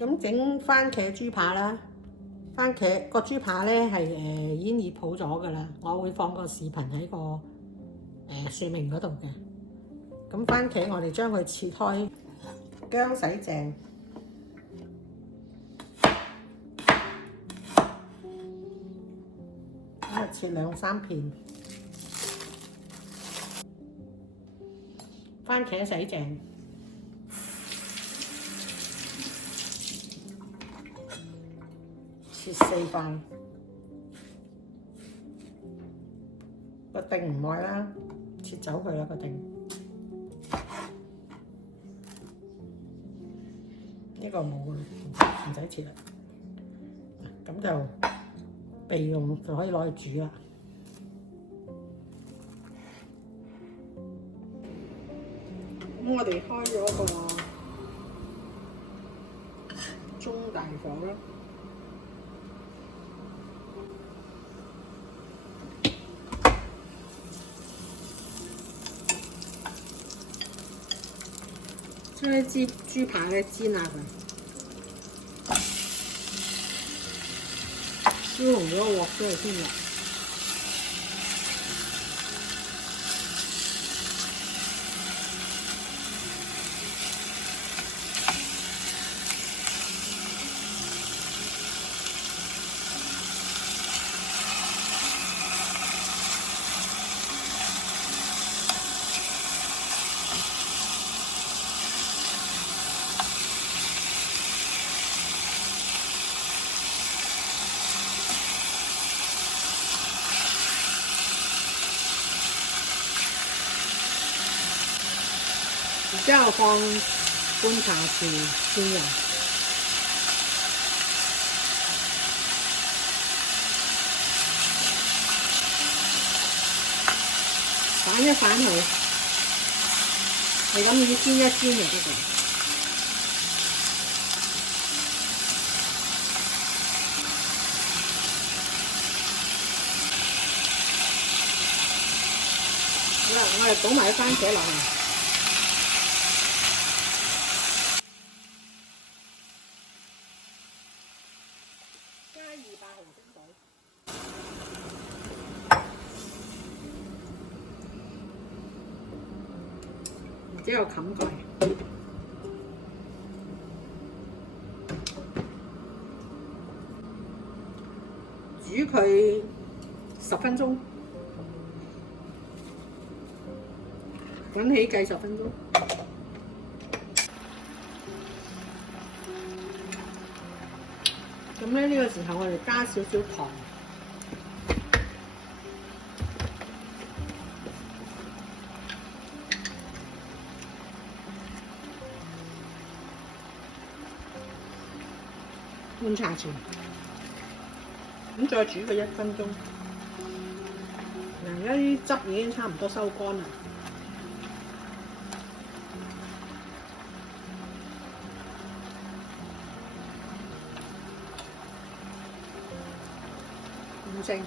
咁整番茄豬扒啦，番茄個豬扒咧係已經醃好咗㗎啦，我會放個視頻喺個說明嗰度嘅。咁番茄我哋將佢切開，薑洗淨，咁切2-3片，番茄洗淨。切4塊，個丁唔愛啦，切走佢啦個丁。呢個冇啦，唔使切啦。咁就備用就可以攞去煮啦。咁我哋開咗個中大火啦。將啲豬扒咧煎下佢，燒紅咗個鑊出嚟先落。然之後放半茶匙蒜蓉，反一反佢，係咁意煎一煎就得㗎。好啦，我哋倒埋啲番茄落去。200毫升水，然之後冚蓋，煮佢10分鐘，滾起計10分鐘。咁咧呢個時候我哋加少少糖，半茶匙，咁再煮佢1分鐘。嗱，而家啲汁已經差唔多收乾啦。5星。